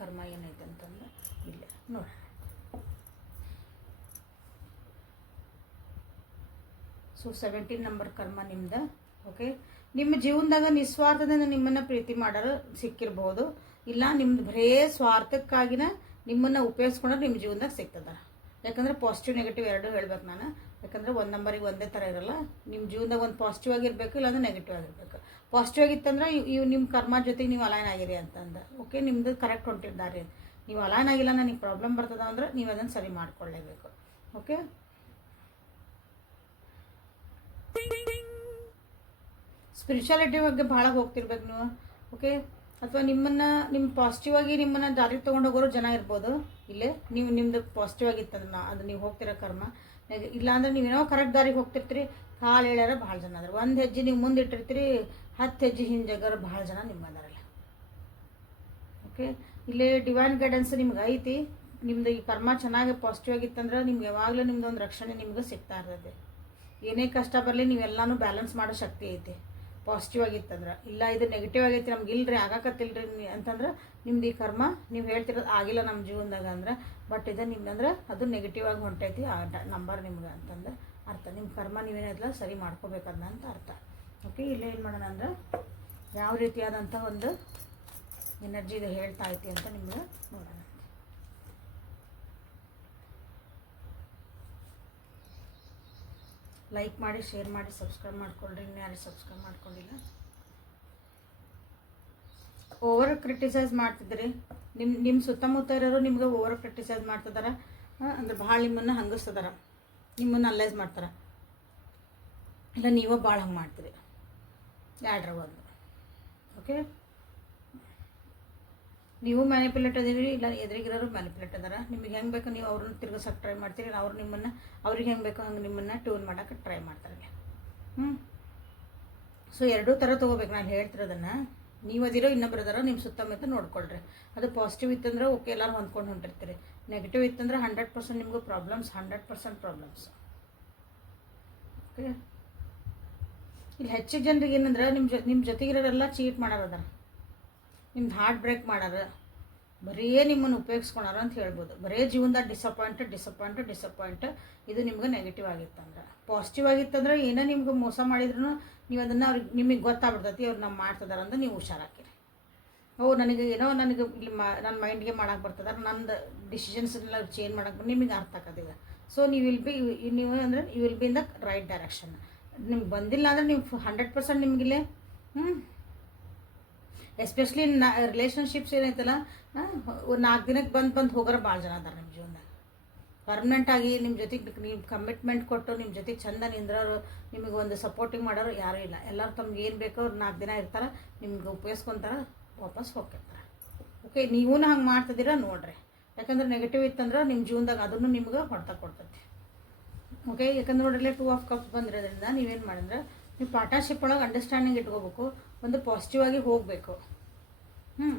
ಕರ್ಮ ಏನೈತೆ ಅಂತಂದ್ರೆ ಇಲ್ಲೇ ನೋಡಿ. ಸೊ 17 ನಂಬರ್ ಕರ್ಮ ನಿಮ್ದು. ಓಕೆ, ನಿಮ್ಮ ಜೀವನದಾಗ ನಿಸ್ವಾರ್ಥದಿಂದ ನಿಮ್ಮನ್ನು ಪ್ರೀತಿ ಮಾಡೋರು ಸಿಕ್ಕಿರ್ಬೋದು, ಇಲ್ಲ ನಿಮ್ದು ಬರೇ ಸ್ವಾರ್ಥಕ್ಕಾಗಿನ ನಿಮ್ಮನ್ನು ಉಪಯೋಗಿಸ್ಕೊಂಡ್ರೆ ನಿಮ್ಮ ಜೀವನದಾಗ ಸಿಗ್ತದ. ಯಾಕಂದರೆ ಪಾಸಿಟಿವ್ ನೆಗೆಟಿವ್ ಎರಡೂ ಹೇಳ್ಬೇಕು ನಾನು. ಯಾಕಂದರೆ ಒಂದು ನಂಬರಿಗೆ ಒಂದೇ ಥರ ಇರೋಲ್ಲ. ನಿಮ್ಮ ಜೀವನದಾಗ ಒಂದು ಪಾಸಿಟಿವ್ ಆಗಿರಬೇಕು, ಇಲ್ಲಾಂದ್ರೆ ನೆಗೆಟಿವ್ ಆಗಿರಬೇಕು. ಪಾಸಿಟಿವ್ ಆಗಿತ್ತಂದ್ರೆ ಇವು ನಿಮ್ಮ ಕರ್ಮ ಜೊತೆಗೆ ನೀವು ಅಲೈನ್ ಆಗಿರಿ ಅಂತಂದು. ಓಕೆ, ನಿಮ್ಮದು ಕರೆಕ್ಟ್ ಹೊಂಟಿದ್ದಾರೆ. ನೀವು ಅಲೈನ್ ಆಗಿಲ್ಲ, ನನಗೆ ಪ್ರಾಬ್ಲಮ್ ಬರ್ತದ ಅಂದ್ರೆ ನೀವು ಅದನ್ನು ಸರಿ ಮಾಡ್ಕೊಳ್ಳೇಬೇಕು. ಓಕೆ, ಸ್ಪಿರಿಚುಯಾಲಿಟಿ ಬಗ್ಗೆ ಭಾಳ ಹೋಗ್ತಿರ್ಬೇಕು ನೀವು. ಓಕೆ, ಅಥವಾ ನಿಮ್ಮ ಪಾಸಿಟಿವ್ ಆಗಿ ನಿಮ್ಮನ್ನು ದಾರಿ ತೊಗೊಂಡು ಹೋಗೋರು ಜನ ಇರ್ಬೋದು. ಇಲ್ಲೇ ನಿಮ್ಮದು ಪಾಸಿಟಿವ್ ಆಗಿತ್ತಂದ್ರೆ ಅದು ನೀವು ಹೋಗ್ತಿರೋ ಕರ್ಮ. ಇಲ್ಲಾಂದ್ರೆ ನೀವೇನೋ ಕರೆಕ್ಟ್ ದಾರಿಗೆ ಹೋಗ್ತಿರ್ತೀರಿ, ಕಾಲು ಹೇಳ್ಯಾರ ಭಾಳ ಜನ ಅದಾರ. ಒಂದು ಹೆಜ್ಜೆ ನೀವು ಮುಂದೆ ಇಟ್ಟಿರ್ತೀರಿ, 10 ಹೆಜ್ಜೆ ಹಿಂಜಾಗಾರ ಭಾಳ ಜನ ನಿಮ್ಮ ಅದಾರಲ್ಲ. ಓಕೆ, ಇಲ್ಲೇ ಡಿವೈನ್ ಗೈಡೆನ್ಸ್ ನಿಮ್ಗೆ ಐತಿ. ನಿಮ್ಮದು ಈ ಕರ್ಮ ಚೆನ್ನಾಗಿ ಪಾಸಿಟಿವ್ ಆಗಿತ್ತಂದ್ರೆ ನಿಮ್ಗೆ ಯಾವಾಗಲೂ ನಿಮ್ಮದು ಒಂದು ರಕ್ಷಣೆ ನಿಮ್ಗೆ ಸಿಗ್ತಾ ಇರ್ತದೆ. ಏನೇ ಕಷ್ಟ ಬರಲಿ ನೀವೆಲ್ಲನೂ ಬ್ಯಾಲೆನ್ಸ್ ಮಾಡೋ ಶಕ್ತಿ ಐತಿ ಪಾಸಿಟಿವ್ ಆಗಿತ್ತಂದ್ರೆ. ಇಲ್ಲ ಇದು ನೆಗೆಟಿವ್ ಆಗೈತಿ, ನಮ್ಗೆ ಇಲ್ಲರಿ ಆಗಾಕತ್ತಿಲ್ರಿ ಅಂತಂದ್ರೆ ನಿಮ್ದು ಈ ಕರ್ಮ ನೀವು ಹೇಳ್ತಿರೋದು ಆಗಿಲ್ಲ ನಮ್ಮ ಜೀವನದಾಗ ಅಂದ್ರೆ, ಬಟ್ ಇದು ನಿಮ್ದಂದ್ರೆ ಅದು ನೆಗೆಟಿವ್ ಆಗಿ ಹೊಂಟೈತಿ ಆ ನಂಬರ್ ನಿಮ್ಗೆ ಅಂತಂದ್ರೆ ಅರ್ಥ. ನಿಮ್ಮ ಕರ್ಮ ನೀವೇನಿಲ್ಲ ಸರಿ ಮಾಡ್ಕೋಬೇಕನ್ನ ಅಂತ ಅರ್ಥ. ಓಕೆ, ಇಲ್ಲೇ ಏನು ಮಾಡೋಣ ಅಂದ್ರೆ ಯಾವ ರೀತಿಯಾದಂಥ ಒಂದು ಎನರ್ಜಿ ಇದು ಹೇಳ್ತಾ ಐತಿ ಅಂತ ನಿಮ್ಗೆ ನೋಡೋಣ. ಲೈಕ್ ಮಾಡಿ, ಶೇರ್ ಮಾಡಿ, ಸಬ್ಸ್ಕ್ರೈಬ್ ಮಾಡ್ಕೊಳ್ರಿ. ಇನ್ನು ಯಾರು ಸಬ್ಸ್ಕ್ರೈಬ್ ಮಾಡ್ಕೊಂಡಿಲ್ಲ. ಓವರ್ ಕ್ರಿಟಿಸೈಸ್ ಮಾಡ್ತಿದ್ರಿ, ನಿಮ್ಮ ಸುತ್ತಮುತ್ತ ಇರೋರು ನಿಮ್ಗೆ ಓವರ್ ಕ್ರಿಟಿಸೈಸ್ ಮಾಡ್ತಿದಾರ ಅಂದ್ರೆ ಭಾಳ ನಿಮ್ಮನ್ನು ಹಂಗಿಸ್ತದಾರ, ನಿಮ್ಮನ್ನು ಅನಲೈಸ್ ಮಾಡ್ತಾರೆ. ಇಲ್ಲ ನೀವೇ ಭಾಳ ಹಂಗೆ ಮಾಡ್ತೀರಿ, ಎರಡರ ಒಂದು. ಓಕೆ, ನೀವು ಮ್ಯಾನಿಪ್ಯುಲೇಟ್ ಅದೀರಿ, ಇಲ್ಲ ಎದುರಿಗಿರೋರು ಮ್ಯಾನಿಪ್ಯುಲೇಟ್ ಅದಾರ. ನಿಮಗೆ ಹೆಂಗೆ ಬೇಕು ನೀವು ಅವ್ರನ್ನ ತಿರ್ಗಿಸೋಕೆ ಟ್ರೈ ಮಾಡ್ತೀರಿ, ಅವ್ರು ನಿಮ್ಮನ್ನು ಅವ್ರಿಗೆ ಹೆಂಗೆ ಬೇಕೋ ಹಂಗೆ ನಿಮ್ಮನ್ನು ಟ್ಯೂನ್ ಮಾಡೋಕೆ ಟ್ರೈ ಮಾಡ್ತಾರೆ. ಸೊ ಎರಡೂ ಥರ ತೊಗೋಬೇಕು. ನಾನು ಹೇಳ್ತಿರೋದನ್ನು ನೀವು ಅದಿರೋ ಇನ್ನೊಬ್ರು ಅದಾರ ನಿಮ್ಮ ಸುತ್ತಮುತ್ತ ನೋಡ್ಕೊಳ್ರಿ. ಅದು ಪಾಸಿಟಿವ್ ಇತ್ತಂದ್ರೆ ಓಕೆ, ಎಲ್ಲರೂ ಹೊಂದ್ಕೊಂಡು ಹೊಂಟಿರ್ತೀರಿ. ನೆಗೆಟಿವ್ ಇತ್ತಂದ್ರೆ 100% ನಿಮಗೂ ಪ್ರಾಬ್ಲಮ್ಸ್, 100% ಪ್ರಾಬ್ಲಮ್ಸ್. ಓಕೆ, ಇಲ್ಲಿ ಹೆಚ್ಚಿಗೆ ಜನರಿಗೆ ಏನಂದ್ರೆ ನಿಮ್ಮ ಜೊತೆಗಿರೋರೆಲ್ಲ ಚೀಟ್ ಮಾಡೋರದಾರ, ನಿಮ್ದು ಹಾರ್ಟ್ ಬ್ರೇಕ್ ಮಾಡಾರ, ಬರೀ ನಿಮ್ಮನ್ನು ಉಪಯೋಗಿಸ್ಕೊಳಾರ ಅಂತ ಹೇಳ್ಬೋದು. ಬರೀ ಜೀವನದಾಗ ಡಿಸಪಾಯಿಂಟ್. ಇದು ನಿಮ್ಗೆ ನೆಗೆಟಿವ್ ಆಗಿತ್ತಂದ್ರೆ. ಪಾಸಿಟಿವ್ ಆಗಿತ್ತಂದ್ರೆ ಏನೋ ನಿಮ್ಗೆ ಮೋಸ ಮಾಡಿದ್ರು ನೀವು ಅದನ್ನು ನಿಮಗೆ ಗೊತ್ತಾಗ್ಬಿಡ್ತೈತಿ, ಅವ್ರು ನಮ್ಮ ಮಾಡ್ತಿದಾರ ಅಂದ್ರೆ ನೀವು ಹುಷಾರಾಕಿರಿ. ನನಗೆ ಇಲ್ಲಿ ನನ್ನ ಮೈಂಡ್ಗೆ ಮಾಡೋಕೆ ಬರ್ತದಾರ, ನಂದು ಡಿಸಿಷನ್ಸ್ನೆಲ್ಲ ಚೇಂಜ್ ಮಾಡೋಕೆ ನಿಮಗೆ ಅರ್ಥ ಆಗೋದಿಲ್ಲ. ಸೊ ನೀವು will be in the right direction. ನಿಮ್ಗೆ ಬಂದಿಲ್ಲ ಅಂದರೆ ನೀವು 100% ನಿಮಗಿಲ್ಲೇ ಎಸ್ಪೆಷಲಿ ರಿಲೇಷನ್ಶಿಪ್ಸ್ ಏನೈತಲ್ಲ, 4 ದಿನಕ್ಕೆ ಬಂದು ಹೋಗೋರು ಭಾಳ ಜನ ಅದಾರ ನಿಮ್ಮ ಜೀವನದಾಗ. ಪರ್ಮನೆಂಟಾಗಿ ನಿಮ್ಮ ಜೊತೆಗೆ ನೀವು ಕಮಿಟ್ಮೆಂಟ್ ಕೊಟ್ಟು ನಿಮ್ಮ ಜೊತೆಗೆ ಚಂದ ನಿಂದ್ರೋರು, ನಿಮಗೆ ಒಂದು ಸಪೋರ್ಟಿಂಗ್ ಮಾಡೋರು ಯಾರೂ ಇಲ್ಲ. ಎಲ್ಲರೂ ತಮ್ಗೆ ಏನು ಬೇಕೋ ಅವ್ರು 4 ದಿನ ಇರ್ತಾರೆ, ನಿಮ್ಗೆ ಉಪಯೋಗಿಸ್ಕೊತಾರೆ, ವಾಪಸ್ ಹೋಗ್ತಿರ್ತಾರೆ. ಓಕೆ, ನೀವೂ ಹಂಗೆ ಮಾಡ್ತಿದ್ದೀರಾ ನೋಡ್ರಿ. ಯಾಕಂದ್ರೆ ನೆಗೆಟಿವ್ ಇತ್ತಂದ್ರೆ ನಿಮ್ಮ ಜೀವನದಾಗ ಅದನ್ನು ನಿಮ್ಗೆ ಹೊಡ್ತಾ ಕೊಡ್ತೈತಿ. ಓಕೆ, ಯಾಕಂದ್ರೆ ನೋಡ್ರಿ 2 ಆಫ್ ಕಪ್ಸ್ ಬಂದಿರೋದ್ರಿಂದ ನೀವೇನು ಮಾಡಿದ್ರೆ ನೀವು ಪಾರ್ಟ್ನರ್ಶಿಪ್ ಒಳಗೆ ಅಂಡರ್ಸ್ಟ್ಯಾಂಡಿಂಗ್ ಇಟ್ಕೋಬೇಕು, ಒಂದು ಪಾಸಿಟಿವ್ ಆಗಿ ಹೋಗಬೇಕು.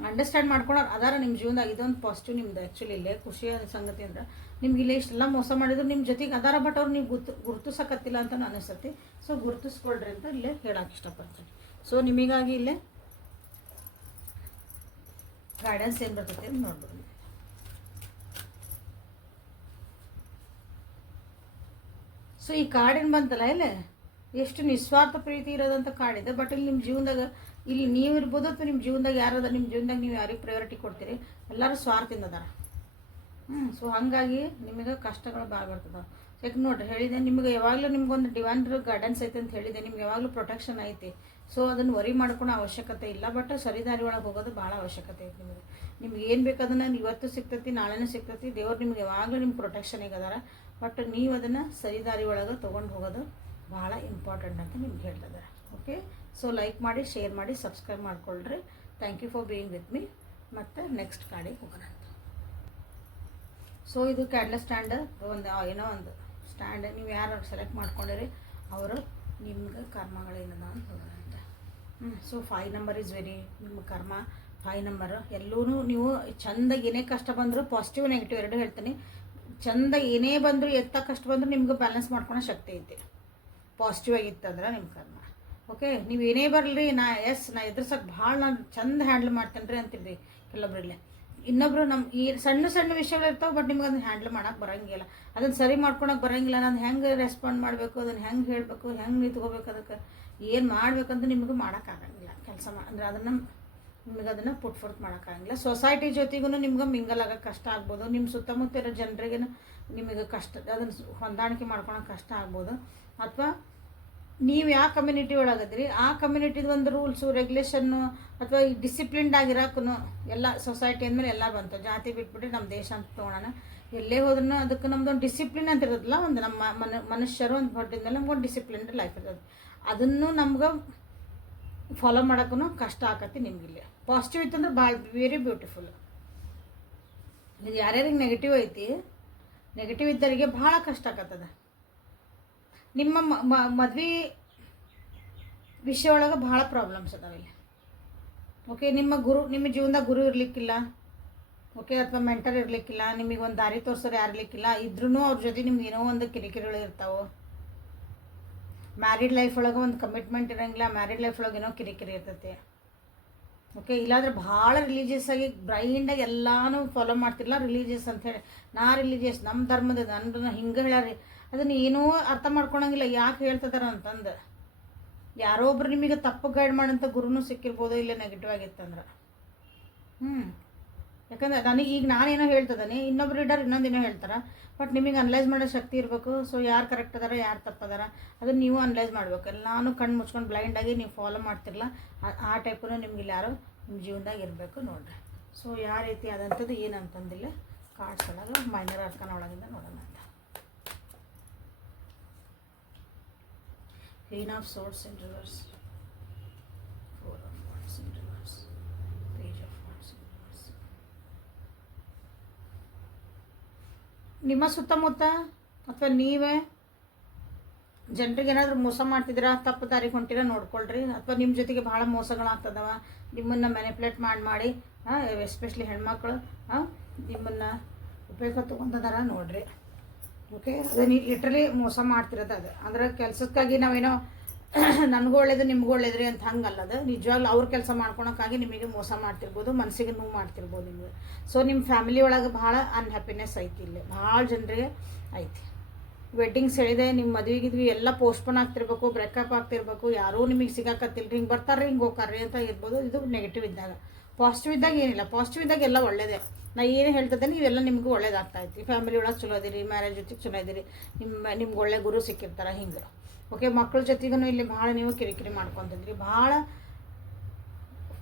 ಅಂಡರ್ಸ್ಟ್ಯಾಂಡ್ ಮಾಡ್ಕೊಳೋರು ಅದಾರ ನಿಮ್ಮ ಜೀವನದಾಗ. ಇದೊಂದು ಪಾಸಿಟಿವ್ ನಿಮ್ದು. ಆ್ಯಕ್ಚುಲಿ ಇಲ್ಲೇ ಖುಷಿಯ ಸಂಗತಿ ಅಂದ್ರೆ ನಿಮ್ಗೆ ಇಲ್ಲೇ ಇಷ್ಟೆಲ್ಲ ಮೋಸ ಮಾಡಿದ್ರು ನಿಮ್ಮ ಜೊತೆಗೆ ಅದಾರ, ಬಟ್ ಅವ್ರು ನೀವು ಗುರುತಿಸಕತ್ತಿಲ್ಲ ಅಂತ ಅನಿಸ್ತತಿ. ಸೊ ಗುರುತಿಸ್ಕೊಳ್ರಿ ಅಂತ ಇಲ್ಲೇ ಹೇಳಕ್ಕೆ ಇಷ್ಟಪಡ್ತೀನಿ. ಸೊ ನಿಮಗಾಗಿ ಇಲ್ಲೇ ಗೈಡೆನ್ಸ್ ಏನು ಬರ್ತೈತೆ ಅಂತ ನೋಡ್ಬೋದು. ಸೊ ಈ ಕಾರ್ಡೇನು ಬಂತಲ್ಲ ಇಲ್ಲೇ ಎಷ್ಟು ನಿಸ್ವಾರ್ಥ ಪ್ರೀತಿ ಇರೋದಂಥ ಕಾರ್ಡಿದೆ. ಬಟ್ ಇಲ್ಲಿ ನಿಮ್ಮ ಜೀವನದಾಗ ಇಲ್ಲಿ ನೀವು ಇರ್ಬೋದು ಅಥವಾ ನಿಮ್ಮ ಜೀವನದಾಗ ಯಾರದ ನಿಮ್ಮ ಜೀವನದಾಗ ನೀವು ಯಾರಿಗೆ ಪ್ರಯಾರಿಟಿ ಕೊಡ್ತೀರಿ, ಎಲ್ಲರೂ ಸ್ವಾರ್ಥದಿಂದ ಅದಾರ. ಸೊ ಹಾಗಾಗಿ ನಿಮಗೆ ಕಷ್ಟಗಳು ಭಾಳ ಬರ್ತದೆ. ಯಾಕೆ ನೋಡ್ರಿ ಹೇಳಿದೆ ನಿಮಗೆ ಯಾವಾಗಲೂ ನಿಮ್ಗೊಂದು ಡಿವೈನ್ ಗೈಡೆನ್ಸ್ ಐತೆ ಅಂತ ಹೇಳಿದೆ, ನಿಮ್ಗೆ ಯಾವಾಗಲೂ ಪ್ರೊಟೆಕ್ಷನ್ ಐತಿ. ಸೊ ಅದನ್ನು ವರಿ ಮಾಡ್ಕೊಳೋ ಅವಶ್ಯಕತೆ ಇಲ್ಲ, ಬಟ್ ಸರಿದಾರಿ ಒಳಗೆ ಹೋಗೋದು ಭಾಳ ಅವಶ್ಯಕತೆ ಐತಿ. ನಿಮ್ಗೆ ಏನು ಬೇಕು ಅದನ್ನು ಇವತ್ತು ಸಿಗ್ತೈತಿ, ನಾಳೆನೂ ಸಿಗ್ತೈತಿ. ದೇವ್ರು ನಿಮ್ಗೆ ಯಾವಾಗಲೂ ನಿಮ್ಮ ಪ್ರೊಟೆಕ್ಷನಿಗೆ ಅದಾರ. ಬಟ್ ನೀವು ಅದನ್ನು ಸರಿದಾರಿ ಒಳಗೆ ತೊಗೊಂಡು ಹೋಗೋದು ಭಾಳ ಇಂಪಾರ್ಟೆಂಟ್ ಅಂತ ನಿಮ್ಗೆ ಹೇಳ್ತಿದ್ದಾರೆ. ಓಕೆ, ಸೊ ಲೈಕ್ ಮಾಡಿ, ಶೇರ್ ಮಾಡಿ, ಸಬ್ಸ್ಕ್ರೈಬ್ ಮಾಡ್ಕೊಳ್ರಿ. Thank you for being with me. ಮತ್ತು ನೆಕ್ಸ್ಟ್ ಕಾರ್ಡಿಗೆ ಹೋಗೋಣ ಅಂತ. ಸೊ ಇದು ಕ್ಯಾಂಡಲ್ ಸ್ಟ್ಯಾಂಡ್, ಏನೋ ಒಂದು ಸ್ಟ್ಯಾಂಡ್ ನೀವು ಯಾರು ಸೆಲೆಕ್ಟ್ ಮಾಡ್ಕೊಂಡಿರಿ ಅವರು ನಿಮ್ಗೆ ಕರ್ಮಗಳೇನದ ಅಂತ ನೋಡೋಣ ಅಂತ. ಸೊ 5 ನಂಬರ್ ಈಸ್ ವೆರಿ ನಿಮ್ಮ ಕರ್ಮ 5 ನಂಬರು. ಎಲ್ಲೂ ನೀವು ಚಂದ ಏನೇ ಕಷ್ಟ ಬಂದರೂ ಪಾಸಿಟಿವ್ ನೆಗೆಟಿವ್ ಎರಡೂ ಹೇಳ್ತೀನಿ. ಚಂದ ಏನೇ ಬಂದರೂ ಎತ್ತ ಕಷ್ಟ ಬಂದರೂ ನಿಮ್ಗೆ ಬ್ಯಾಲೆನ್ಸ್ ಮಾಡ್ಕೊಳೋ ಶಕ್ತಿ ಐತಿ ಪಾಸಿಟಿವ್ ಆಗಿತ್ತಂದ್ರೆ ನಿಮ್ಮ ಕರ್ಮ. ಓಕೆ, ನೀವು ಏನೇ ಬರಲಿ ನಾ ಎದುರ್ಸಕ್ಕೆ ಭಾಳ ನಾನು ಚಂದ ಹ್ಯಾಂಡಲ್ ಮಾಡ್ತೇನೆ ರೀ ಅಂತಿರ್ರಿ ಕೆಲವೊಬ್ರಲ್ಲಿ. ಇನ್ನೊಬ್ರು ನಮ್ಮ ಈ ಸಣ್ಣ ಸಣ್ಣ ವಿಷಯಗಳು ಇರ್ತಾವೆ, ಬಟ್ ನಿಮ್ಗೆ ಅದನ್ನ ಹ್ಯಾಂಡಲ್ ಮಾಡೋಕೆ ಬರೋಂಗಿಲ್ಲ, ಅದನ್ನು ಸರಿ ಮಾಡ್ಕೊಳಕ್ಕೆ ಬರೋಂಗಿಲ್ಲ. ನಾನು ಹೆಂಗೆ ರೆಸ್ಪಾಂಡ್ ಮಾಡಬೇಕು, ಅದನ್ನು ಹೆಂಗೆ ಹೇಳಬೇಕು, ಹೆಂಗೆ ನಿಂತ್ಕೋಬೇಕು, ಅದಕ್ಕೆ ಏನು ಮಾಡಬೇಕಂತ ನಿಮಗೆ ಮಾಡೋಕ್ಕಾಗಂಗಿಲ್ಲ. ಕೆಲಸ ಅಂದರೆ ಅದನ್ನು ನಿಮಗೆ ಅದನ್ನು ಪುಟ್ ಫೋರ್ತ್ ಮಾಡೋಕ್ಕಾಗಂಗಿಲ್ಲ. ಸೊಸೈಟಿ ಜೊತೆಗೂ ನಿಮ್ಗೆ ಮಿಂಗಲ್ ಆಗೋಕ್ಕೆ ಕಷ್ಟ ಆಗ್ಬೋದು. ನಿಮ್ಮ ಸುತ್ತಮುತ್ತ ಇರೋ ಜನರಿಗೆ ನಿಮಗೆ ಕಷ್ಟ, ಅದನ್ನು ಹೊಂದಾಣಿಕೆ ಮಾಡ್ಕೊಳಕ್ಕೆ ಕಷ್ಟ ಆಗ್ಬೋದು. ಅಥವಾ ನೀವು ಯಾವ ಕಮ್ಯುನಿಟಿ ಒಳಗದ್ರಿ ಆ ಕಮ್ಯುನಿಟಿದು ಒಂದು ರೂಲ್ಸು ರೆಗ್ಯುಲೇಷನ್ನು ಅಥವಾ ಈ ಡಿಸಿಪ್ಲಿನ್ಡ್ ಆಗಿರೋಕ್ಕೂ ಎಲ್ಲ ಸೊಸೈಟಿ ಅಂದಮೇಲೆ ಎಲ್ಲ ಬಂತು. ಜಾತಿ ಬಿಟ್ಬಿಟ್ಟು ನಮ್ಮ ದೇಶ ಅಂತ ತೊಗೊಳೋಣ, ಎಲ್ಲೇ ಹೋದ್ರೂ ಅದಕ್ಕೆ ನಮ್ದೊಂದು ಡಿಸಿಪ್ಲಿನ್ ಅಂತ ಇರೋದಿಲ್ಲ. ಒಂದು ನಮ್ಮ ಮನುಷ್ಯರು ಒಂದು ಹೊಟ್ಟಿದ ಮೇಲೆ ನಮ್ಗೊಂದು ಡಿಸಿಪ್ಲಿನ್ಡ್ ಲೈಫ್ ಇರ್ತದೆ. ಅದನ್ನು ನಮ್ಗೆ ಫಾಲೋ ಮಾಡೋಕ್ಕೂ ಕಷ್ಟ ಆಕತಿ. ನಿಮಗಿಲ್ಲಿ ಪಾಸಿಟಿವ್ ಇತ್ತಂದ್ರೆ ಭಾಳ ವೆರಿ ಬ್ಯೂಟಿಫುಲ್. ಇದು ಯಾರ್ಯಾರಿಗೆ ನೆಗೆಟಿವ್ ಐತಿ, ನೆಗೆಟಿವ್ ಇದ್ದವರಿಗೆ ಭಾಳ ಕಷ್ಟ ಆಕತ್ತದ. ನಿಮ್ಮ ಮದ್ವೆ ವಿಷಯ ಒಳಗೆ ಭಾಳ ಪ್ರಾಬ್ಲಮ್ಸ್ ಅದಾವಿಲ್ಲಿ. ಓಕೆ, ನಿಮ್ಮ ಜೀವನದಾಗ ಗುರು ಇರಲಿಕ್ಕಿಲ್ಲ, ಓಕೆ, ಅಥವಾ ಮೆಂಟರ್ ಇರಲಿಕ್ಕಿಲ್ಲ, ನಿಮಗೆ ಒಂದು ದಾರಿ ತೋರಿಸೋರು ಯಾರು ಇರಲಿಕ್ಕಿಲ್ಲ. ಇದ್ರೂ ಅವ್ರ ಜೊತೆ ನಿಮ್ಗೆ ಏನೋ ಒಂದು ಕಿರಿಕಿರಿಗಳು ಇರ್ತಾವೆ. ಮ್ಯಾರಿಡ್ ಲೈಫ್ ಒಳಗೆ ಒಂದು ಕಮಿಟ್ಮೆಂಟ್ ಇರೋಂಗಿಲ್ಲ, ಮ್ಯಾರಿಡ್ ಲೈಫ್ ಒಳಗೆ ಏನೋ ಕಿರಿಕಿರಿ ಇರ್ತೈತೆ. ಓಕೆ, ಇಲ್ಲಾಂದ್ರೆ ಭಾಳ ರಿಲೀಜಿಯಸ್ ಆಗಿ ಬ್ರೈಂಡಾಗಿ ಎಲ್ಲನೂ ಫಾಲೋ ಮಾಡ್ತಿರಲ್ಲ, ರಿಲೀಜಿಯಸ್ ಅಂಥೇಳಿ. ನಾ ರಿಲೀಜಿಯಸ್, ನಮ್ಮ ಧರ್ಮದ ನನ್ನ ಹಿಂಗೆ ಹೇಳ್ಯಾರಿ, ಅದನ್ನು ಏನೂ ಅರ್ಥ ಮಾಡ್ಕೊಳಂಗಿಲ್ಲ ಯಾಕೆ ಹೇಳ್ತಿದಾರ ಅಂತಂದು. ಯಾರೋ ಒಬ್ರು ನಿಮಗೆ ತಪ್ಪು ಗೈಡ್ ಮಾಡೋಂಥ ಗುರುನೂ ಸಿಕ್ಕಿರ್ಬೋದು, ಇಲ್ಲ ನೆಗೆಟಿವ್ ಆಗಿತ್ತಂದ್ರೆ. ಯಾಕಂದ್ರೆ ನಾನೇನೋ ಹೇಳ್ತಿದ್ದಾನೆ, ಇನ್ನೊಬ್ರು ರೀಡರ್ ಇನ್ನೊಂದೇನೋ ಹೇಳ್ತಾರೆ. ಬಟ್ ನಿಮಗೆ ಅನಲೈಸ್ ಮಾಡೋ ಶಕ್ತಿ ಇರಬೇಕು. ಸೊ ಯಾರು ಕರೆಕ್ಟ್ ಅದಾರ, ಯಾರು ತಪ್ಪದಾರ, ಅದನ್ನು ನೀವು ಅನಲೈಸ್ ಮಾಡಬೇಕು. ಎಲ್ಲಾನು ಕಣ್ಣು ಮುಚ್ಕೊಂಡು ಬ್ಲೈಂಡಾಗಿ ನೀವು ಫಾಲೋ ಮಾಡ್ತಿರಲ್ಲ, ಆ ಟೈಪನ್ನು ನಿಮ್ಗೆ ಇಲ್ಲಿ ಯಾರು ನಿಮ್ಮ ಜೀವನದಾಗ ಇರಬೇಕು ನೋಡಿರಿ. ಸೊ ಯಾವ ರೀತಿ ಆದಂಥದ್ದು ಏನಂತಂದಿಲ್ಲ ಕಾರ್ಡ್ಸ್ ಒಳಗೆ ಮೈನರ್ ಅರ್ಕನ ಒಳಗಿಂದ ನೋಡೋಣ ಅಂತ. Queen of Swords in reverse, Four of Wands in reverse, Page of Wands in reverse. ನಿಮ್ಮ ಸುತ್ತಮುತ್ತ ಅಥವಾ ನೀವೇ ಜನರಿಗೆ ಏನಾದರೂ ಮೋಸ ಮಾಡ್ತಿದ್ದೀರಾ, ತಪ್ಪು ದಾರಿಗೆ ಹೊಂಟಿರ ನೋಡ್ಕೊಳ್ರಿ. ಅಥವಾ ನಿಮ್ಮ ಜೊತೆಗೆ ಭಾಳ ಮೋಸಗಳಾಗ್ತದವ, ನಿಮ್ಮನ್ನು ಮ್ಯಾನಿಪ್ಯುಲೇಟ್ ಮಾಡಿ ಎಸ್ಪೆಷಲಿ ಹೆಣ್ಮಕ್ಳು ನಿಮ್ಮನ್ನು ಉಪಯೋಗ ತೊಗೊಂಡದಾರ ನೋಡ್ರಿ. ಓಕೆ, ಅದು ಲಿಟ್ರಲಿ ಮೋಸ ಮಾಡ್ತಿರೋದು. ಅದು ಅಂದ್ರೆ ಕೆಲಸಕ್ಕಾಗಿ ನಾವೇನೋ ನನಗೂ ಒಳ್ಳೇದು ನಿಮಗೂ ಒಳ್ಳೇದ್ರಿ ಅಂತ ಹಂಗಲ್ಲದು. ನಿಜವಾಗ್ಲೂ ಅವ್ರ ಕೆಲಸ ಮಾಡ್ಕೊಳಕ್ಕಾಗಿ ನಿಮಗೆ ಮೋಸ ಮಾಡ್ತಿರ್ಬೋದು, ಮನಸ್ಸಿಗೆ ನೋವು ಮಾಡ್ತಿರ್ಬೋದು ನಿಮಗೆ. ಸೊ ನಿಮ್ಮ ಫ್ಯಾಮಿಲಿ ಒಳಗೆ ಭಾಳ ಅನ್ಹ್ಯಾಪಿನೆಸ್ ಐತಿ, ಇಲ್ಲಿ ಭಾಳ ಜನರಿಗೆ ಐತಿ. ವೆಡ್ಡಿಂಗ್ಸ್ ಹೇಳಿದೆ, ನಿಮ್ಮ ಮದುವೆಗಿದ್ವಿ ಎಲ್ಲ ಪೋಸ್ಟ್ಪೋನ್ ಆಗ್ತಿರ್ಬೇಕು, ಬ್ರೇಕಪ್ ಆಗ್ತಿರ್ಬೇಕು, ಯಾರೂ ನಿಮಗೆ ಸಿಗಾಕತ್ತಿಲ್ರಿ, ಹಿಂಗೆ ಬರ್ತಾರ್ರಿ ಹಿಂಗೆ ಹೋಗ್ತಾರ್ರಿ ಅಂತ ಇರ್ಬೋದು. ಇದು ನೆಗೆಟಿವ್ ಇದ್ದಾಗ. ಪಾಸಿಟಿವ್ ಇದ್ದಾಗ ಏನಿಲ್ಲ, ಪಾಸಿಟಿವ್ ಇದ್ದಾಗ ಎಲ್ಲ ಒಳ್ಳೇದೇ. ನಾ ಏನು ಹೇಳ್ತಿದ್ದೇನೆ ಇವೆಲ್ಲ ನಿಮಗೂ ಒಳ್ಳೇದಾಗ್ತಾಯಿತ್ತು. ಫ್ಯಾಮಿಲಿ ಒಳಗೆ ಚಲೋ ಇದೀರಿ, ಮ್ಯಾರೇಜ್ ಜೊತೆಗೆ ಚಲೋ ಇದೀರಿ, ನಿಮ್ಗೆ ಒಳ್ಳೆ ಗುರು ಸಿಕ್ಕಿರ್ತಾರೆ ಹಿಂಗೆ. ಓಕೆ, ಮಕ್ಕಳ ಜೊತೆಗೂ ಇಲ್ಲಿ ಭಾಳ ನೀವು ಕಿರಿಕಿರಿ ಮಾಡ್ಕೊತಿದ್ರಿ, ಭಾಳ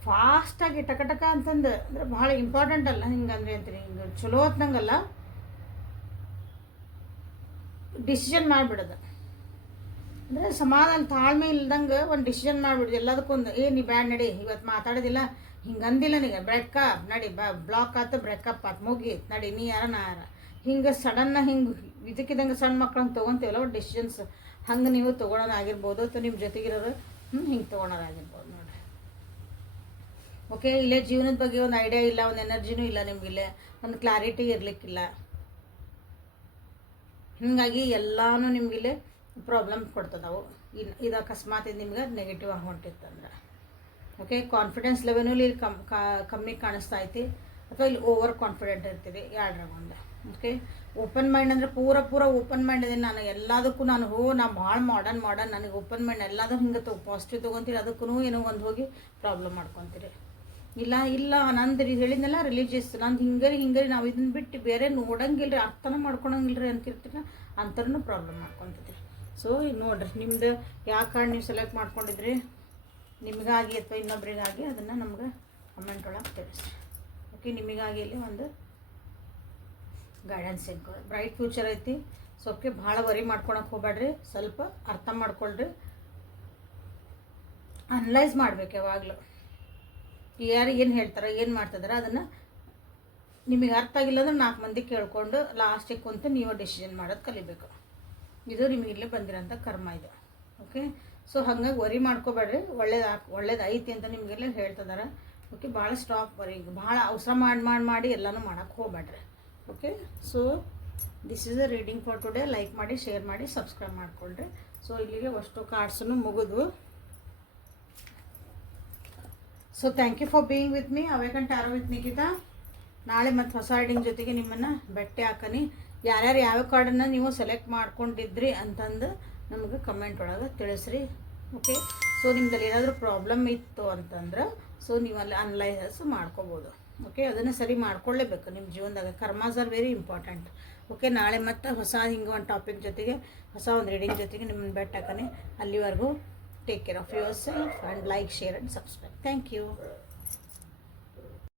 ಫಾಸ್ಟಾಗಿ ಟಕ ಅಂತಂದು ಅಂದರೆ ಭಾಳ ಇಂಪಾರ್ಟೆಂಟ್ ಅಲ್ಲ ಹಿಂಗಂದ್ರೆ ಅಂತೀರಿ, ಹಿಂಗೆ ಚಲೋ ಹೊತ್ನಂಗಲ್ಲ ಡಿಸಿಷನ್ ಮಾಡಿಬಿಡೋದು. ಅಂದರೆ ಸಮಾಧಾನ ತಾಳ್ಮೆ ಇಲ್ದಂಗೆ ಒಂದು ಡಿಸಿಷನ್ ಮಾಡಿಬಿಡೋದು ಎಲ್ಲದಕ್ಕೊಂದು. ನೀ ಬ್ಯಾಡ್ ನಡಿ, ಇವತ್ತು ಮಾತಾಡೋದಿಲ್ಲ, ಹಿಂಗೆ ಅಂದಿಲ್ಲ ನೀಗ ಬ್ರೇಕಪ್ ನಡಿ, ಬ್ಲಾಕ್ ಆಯ್ತು, ಬ್ರೇಕಪ್ ಆಯ್ತು, ಮುಗೀತು ನಡಿ, ನೀ ಯಾರ ನಾ ಯಾರ, ಹಿಂಗೆ ಸಡನ್ನಾಗಿ ಹಿಂಗೆ ಇದಕ್ಕಿದಂಗೆ ಸಣ್ಣ ಮಕ್ಕಳನ್ನ ತೊಗೊತೀವಲ್ಲ ಒಂದು ಡಿಸಿಷನ್ಸ್, ಹಂಗೆ ನೀವು ತೊಗೊಳೋದಾಗಿರ್ಬೋದು. ಅಥವಾ ನಿಮ್ಮ ಜೊತೆಗಿರೋರು ಹಿಂಗೆ ತೊಗೊಳೋದಾಗಿರ್ಬೋದು ನೋಡಿರಿ. ಓಕೆ, ಇಲ್ಲೇ ಜೀವನದ ಬಗ್ಗೆ ಒಂದು ಐಡಿಯಾ ಇಲ್ಲ, ಒಂದು ಎನರ್ಜಿನೂ ಇಲ್ಲ ನಿಮಗಿಲ್ಲೇ, ಒಂದು ಕ್ಲಾರಿಟಿ ಇರಲಿಕ್ಕಿಲ್ಲ. ಹೀಗಾಗಿ ಎಲ್ಲನೂ ನಿಮಗಿಲ್ಲೇ ಪ್ರಾಬ್ಲಮ್ ಕೊಡ್ತದವು. ಇದು ಅಕಸ್ಮಾತ್ ನಿಮ್ಗೆ ನೆಗೆಟಿವ್ ಆಗಿ ಹೊಂಟಿತ್ತಂದ್ರೆ. ಓಕೆ, ಕಾನ್ಫಿಡೆನ್ಸ್ ಲೆವೆನಲ್ಲಿ ಇಲ್ಲಿ ಕಮ್ಮಿ ಕಾಣಿಸ್ತಾ ಐತಿ, ಅಥವಾ ಇಲ್ಲಿ ಓವರ್ ಕಾನ್ಫಿಡೆಂಟ್ ಇರ್ತೀವಿ ಎರಡರಾಗೊಂದು. ಓಕೆ, ಓಪನ್ ಮೈಂಡ್ ಅಂದರೆ ಪೂರ ಓಪನ್ ಮೈಂಡ್ ಇದೆ. ನಾನು ಎಲ್ಲದಕ್ಕೂ ನಾನು ಭಾಳ ಮಾಡರ್ನ್ ನನಗೆ ಓಪನ್ ಮೈಂಡ್ ಎಲ್ಲದೂ ಹಿಂಗೆ ಪಾಸಿಟಿವ್ ತೊಗೊತೀರಿ, ಅದಕ್ಕೂ ಏನೋ ಒಂದು ಹೋಗಿ ಪ್ರಾಬ್ಲಮ್ ಮಾಡ್ಕೊತೀರಿ. ಇಲ್ಲ ನಂದು ಹೇಳಿದ್ನೆಲ್ಲ ರಿಲೀಜಿಯಸ್, ನಂದು ಹಿಂಗರಿ ನಾವು ಇದನ್ನ ಬಿಟ್ಟು ಬೇರೆ ನೋಡಂಗಿಲ್ಲ ರೀ, ಅರ್ಥನ ಮಾಡ್ಕೊಳಂಗಿಲ್ಲ ರೀ ಅಂತಿರ್ತೀರ, ಅಂಥರೂ ಪ್ರಾಬ್ಲಮ್ ಮಾಡ್ಕೊತಿದ್ರಿ. ಸೊ ಈಗ ನೋಡಿರಿ, ನಿಮ್ಮದು ಯಾವ ಕಾರ್ಡ್ ನೀವು ಸೆಲೆಕ್ಟ್ ಮಾಡ್ಕೊಂಡಿದ್ರಿ, ನಿಮಗಾಗಿ ಅಥವಾ ಇನ್ನೊಬ್ರಿಗಾಗಿ, ಅದನ್ನು ನಮ್ಗೆ ಕಮೆಂಟ್ ಒಳಗೆ ತಿಳಿಸಿ. ಓಕೆ, ನಿಮಗಾಗಿ ಇಲ್ಲಿ ಒಂದು ಗೈಡೆನ್ಸ್ ಸಿಗ್ತದೆ. ಬ್ರೈಟ್ ಫ್ಯೂಚರ್ ಐತಿ. ಸೊ ಓಕೆ, ಭಾಳ ವರಿ ಮಾಡ್ಕೊಳಕ್ಕೆ ಹೋಗ್ಬೇಡ್ರಿ, ಸ್ವಲ್ಪ ಅರ್ಥ ಮಾಡ್ಕೊಳ್ರಿ, ಅನಲೈಸ್ ಮಾಡ್ಬೇಕು ಯಾವಾಗಲೂ. ಯಾರು ಏನು ಹೇಳ್ತಾರೆ, ಏನು ಮಾಡ್ತಿದಾರೆ, ಅದನ್ನು ನಿಮಗೆ ಅರ್ಥ ಆಗಿಲ್ಲ ಅಂದ್ರೆ 4 ಮಂದಿ ಕೇಳ್ಕೊಂಡು ಲಾಸ್ಟಿಗೆ ಕುಂತು ನೀವು ಡಿಸಿಷನ್ ಮಾಡೋದು ಕಲಿಬೇಕು. ಇದು ನಿಮಗೆ ಇಲ್ಲೇ ಬಂದಿರೋಂಥ ಕರ್ಮ ಇದು. ಓಕೆ, ಸೊ ಹಾಗಾಗಿ ವರಿ ಮಾಡ್ಕೋಬೇಡ್ರಿ, ಒಳ್ಳೇದು ಐತಿ ಅಂತ ನಿಮಗೆಲ್ಲ ಹೇಳ್ತಿದಾರೆ. ಓಕೆ, ಭಾಳ ಸ್ಟಾಪ್ ವರಿ, ಭಾಳ ಅವಸರ ಮಾಡಿ ಎಲ್ಲನೂ ಮಾಡೋಕ್ಕೆ ಹೋಗ್ಬೇಡ್ರಿ. Okay, so this is a reading for today. Like ಮಾಡಿ, ಶೇರ್ ಮಾಡಿ, ಸಬ್ಸ್ಕ್ರೈಬ್ ಮಾಡಿಕೊಳ್ರಿ. ಸೊ ಇಲ್ಲಿಗೆ ಅಷ್ಟು ಕಾರ್ಡ್ಸನ್ನು ಮುಗಿದ್ವು. So thank you for being with me. Awaken Tarot with Nikita. ನಾಳೆ ಮತ್ತು ಹೊಸ ರೀಡಿಂಗ್ ಜೊತೆಗೆ ನಿಮ್ಮನ್ನು ಭೇಟಿ ಹಾಕನಿ. ಯಾರ್ಯಾರು ಯಾವ ಕಾರ್ಡನ್ನು ನೀವು ಸೆಲೆಕ್ಟ್ ಮಾಡ್ಕೊಂಡಿದ್ರಿ ಅಂತಂದು ನಮಗೆ ಕಮೆಂಟ್ ಒಳಗೆ ತಿಳಿಸ್ರಿ. ಓಕೆ, ಸೊ ನಿಮ್ದಲ್ಲಿ ಏನಾದರೂ ಪ್ರಾಬ್ಲಮ್ ಇತ್ತು ಅಂತಂದ್ರೆ ಸೊ ನೀವು ಅಲ್ಲಿ ಅನಲೈಸಸ್ ಮಾಡ್ಕೋಬೋದು. ಓಕೆ, ಅದನ್ನು ಸರಿ ಮಾಡ್ಕೊಳ್ಳೇಬೇಕು ನಿಮ್ಮ ಜೀವನದಾಗ. Karmas are very important. Okay, ನಾಳೆ ಮತ್ತೆ ಹೊಸ ಹಿಂಗೆ ಒಂದು ಟಾಪಿಕ್ ಜೊತೆಗೆ ಹೊಸ ಒಂದು ರೀಡಿಂಗ್ ಜೊತೆಗೆ ನಿಮ್ಮನ್ನು ಭೇಟಿ ಹಾಕನಿ. ಅಲ್ಲಿವರೆಗೂ take care of yourself and like, share and subscribe. Thank you.